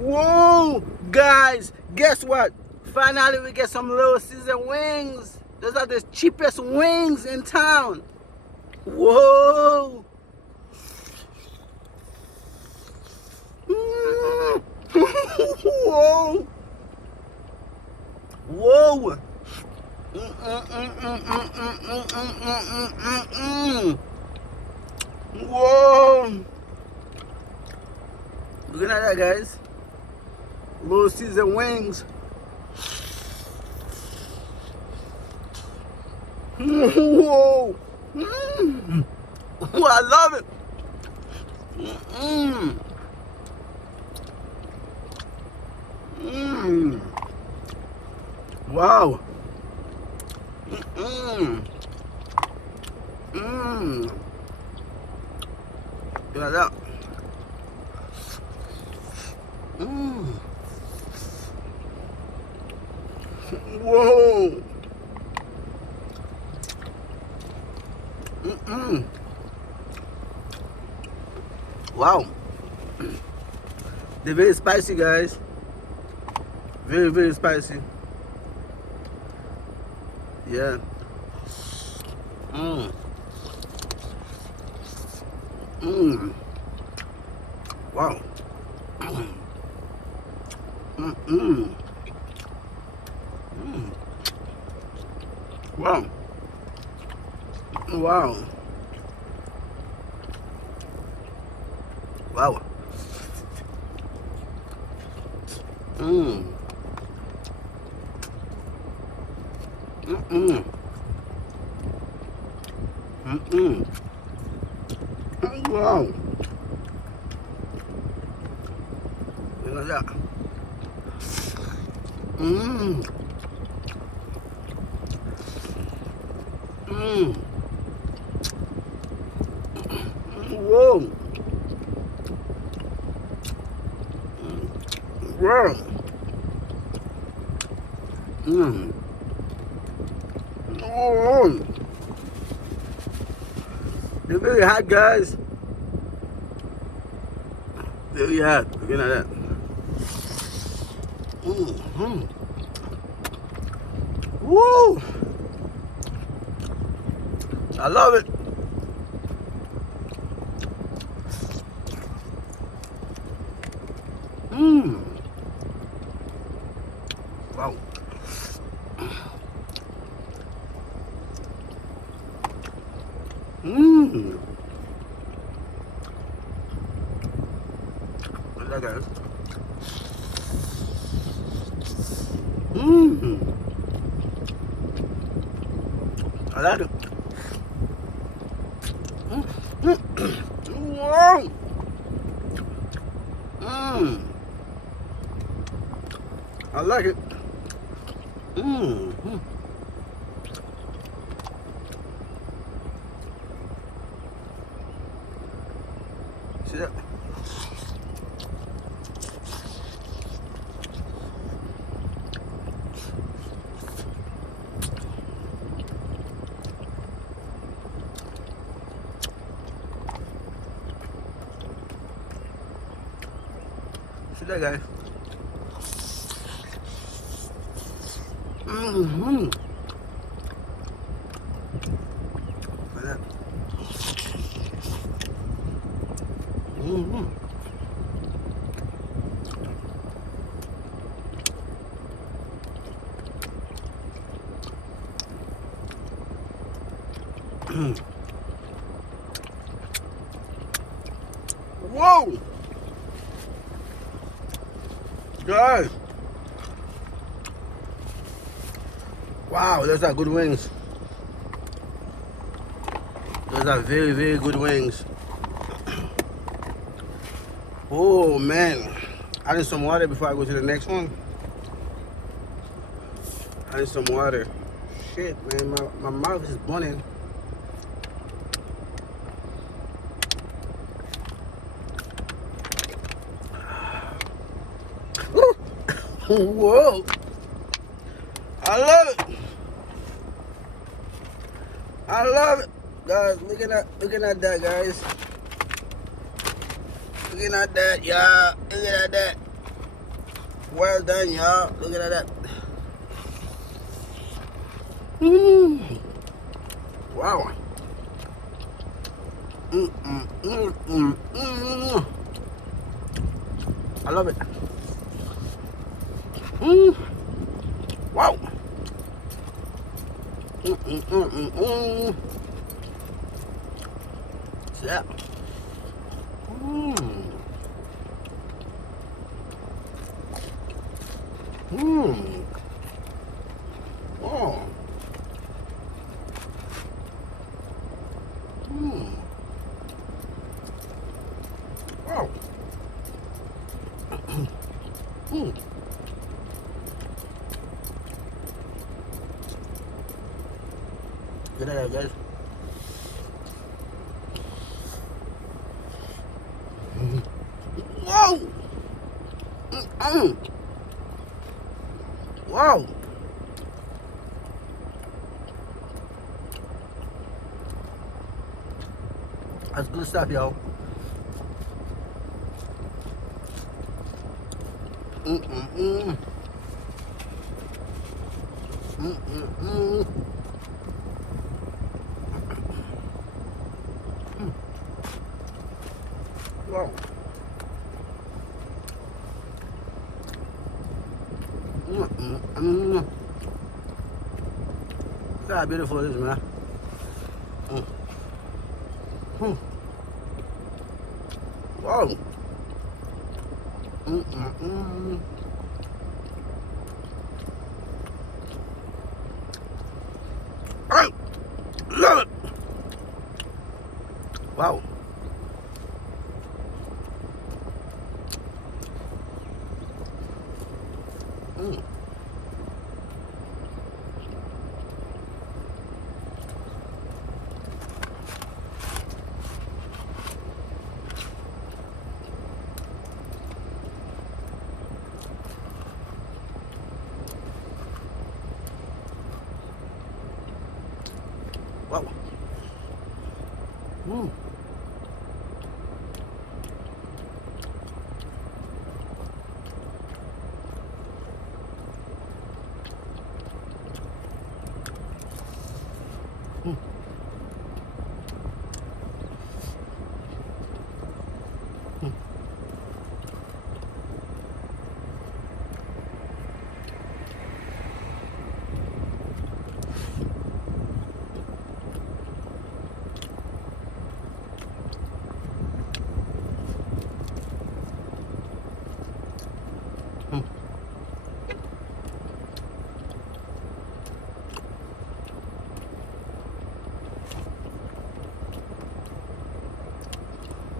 Whoa, guys, guess what? Finally, we get some Little Caesar wings. Those are the cheapest wings in town. Whoa. Mm. Whoa. Whoa. Whoa. Look at that, guys. Little Caesar wings. Whoa. Mm. Oh, I love it. Mm. Mm. Wow. Mm. Mm. Look at that. Mm. Whoa. Mm-mm. Wow. They're very spicy, guys. Very, very spicy. Yeah. Mm. Mm. Wow. Mm-mm. Mm. Wow. Wow. Wow. Mm. Mm-mm. Mm-mm. Wow. Look at that. Mm. Mm. Whoa. Wow. Mm. Oh. They're very hot, guys. Very hot. Look at that. Mm-hmm. Woo! I love it. Mmm. Wow. Mmm. Look at that, guys. Mmm. I like it. Wow. Mmm. I like it. Mmm. See that? See that, guys? Mm-hmm. Look at that. Mm-hmm. Whoa! Guys! Wow, those are good wings. Those are very, very good wings. Oh, man. I need some water before I go to the next one. I need some water. Shit, man, my mouth is burning. Whoa. I love it. I love it. Guys, looking at that, guys. Looking at that, yeah. Looking at that. Well done, y'all. Look at that. Mmm. Wow. I love it. Wow. See that? Oh. Wow. Get out of there, guys. Whoa! Wow! That's good stuff, y'all. Wow. Look how beautiful it is, man. Wow. I love it. Wow. Wow.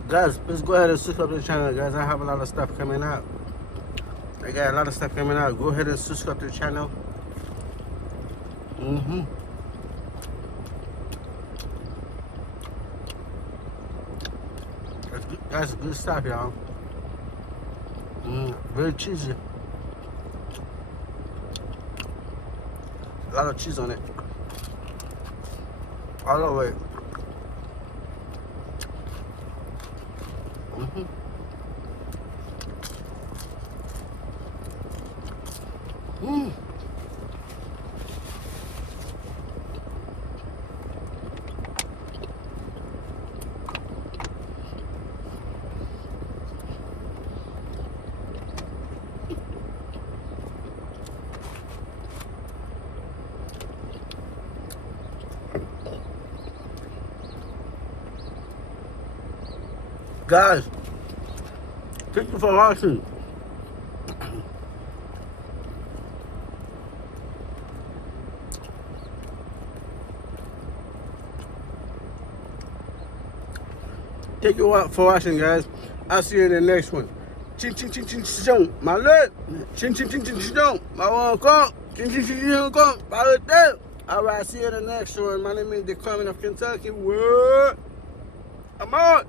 Guys, please go ahead and subscribe to the channel, guys. I have a lot of stuff coming out. I got a lot of stuff coming out. Go ahead and subscribe to the channel. That's good stuff, y'all. Very cheesy. A lot of cheese on it. All the way. Guys, thank you for watching. Thank you for watching, guys. I'll see you in the next one. Chin chin chin chin chin, my leg. Chin chin chin chin chin, my one come. Chin chin chin chin come. All right, see you in the next one. My name is the Coming of Kentucky. What? I'm out.